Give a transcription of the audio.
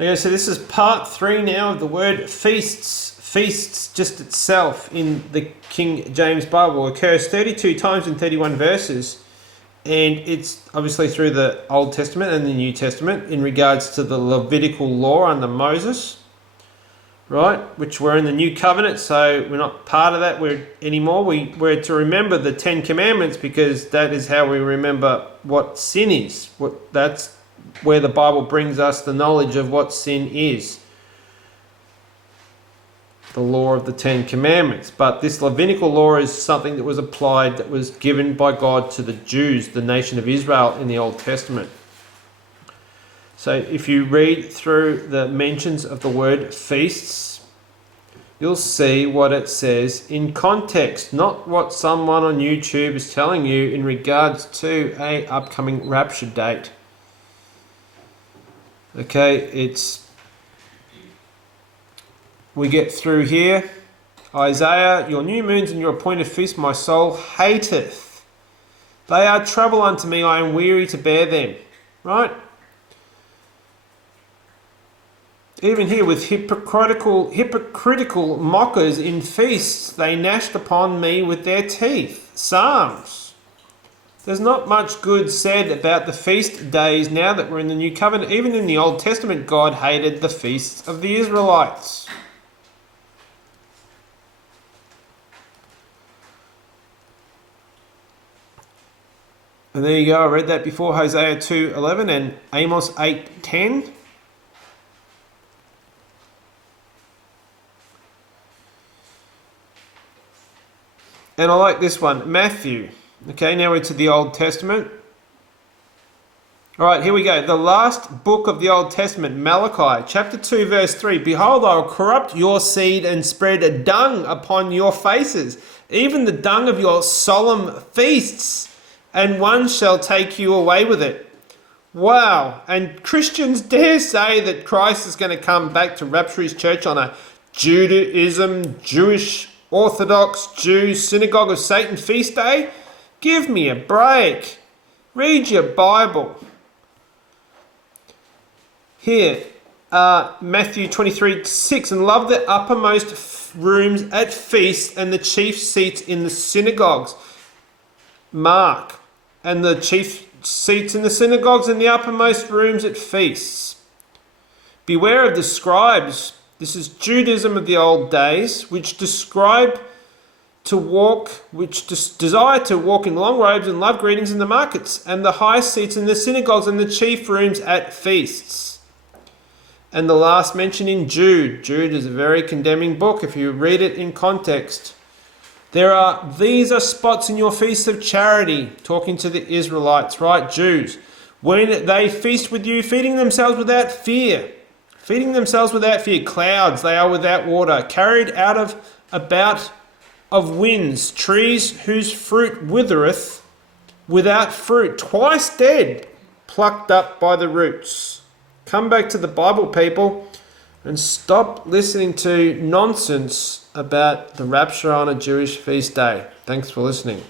Okay, so this is part 3 now of the word feasts. Feasts just itself in the King James Bible occurs 32 times in 31 verses. And it's obviously through the Old Testament and the New Testament in regards to the Levitical Law under Moses, right? Which we're in the New Covenant, so we're not part of that anymore. We're to remember the 10 Commandments because that is how we remember what sin is. That's where the Bible brings us the knowledge of what sin is. The law of the 10 Commandments. But this Levitical law is something that was applied, that was given by God to the Jews, the nation of Israel in the Old Testament. So if you read through the mentions of the word feasts, you'll see what it says in context, not what someone on YouTube is telling you in regards to an upcoming rapture date. Okay, we get through here. Isaiah, your new moons and your appointed feasts my soul hateth. They are trouble unto me, I am weary to bear them. Right? Even here with hypocritical mockers in feasts, they gnashed upon me with their teeth. Psalms. There's not much good said about the feast days now that we're in the New Covenant. Even in the Old Testament, God hated the feasts of the Israelites. And there you go, I read that before, Hosea 2:11 and Amos 8:10. And I like this one, Matthew. Okay, now we're to the Old Testament. All right, here we go. The last book of the Old Testament, Malachi, chapter 2, verse 3. Behold, I will corrupt your seed and spread a dung upon your faces, even the dung of your solemn feasts, and one shall take you away with it. Wow. And Christians dare say that Christ is going to come back to rapture his church on a Judaism, Jewish, Orthodox, Jew, Synagogue of Satan feast day? Give me a break. Read your Bible. Here, Matthew 23:6, and love the uppermost rooms at feasts and the chief seats in the synagogues. Mark, and the chief seats in the synagogues and the uppermost rooms at feasts. Beware of the scribes. This is Judaism of the old days, which desire to walk in long robes and love greetings in the markets, and the high seats in the synagogues and the chief rooms at feasts. And the last mention in Jude. Jude is a very condemning book if you read it in context. These are spots in your feasts of charity, talking to the Israelites, right? Jews. When they feast with you, feeding themselves without fear. Feeding themselves without fear. Clouds, they are without water. Carried out of winds. Trees whose fruit withereth, without fruit. Twice dead, plucked up by the roots. Come back to the Bible, people, and stop listening to nonsense about the rapture on a Jewish feast day. Thanks for listening.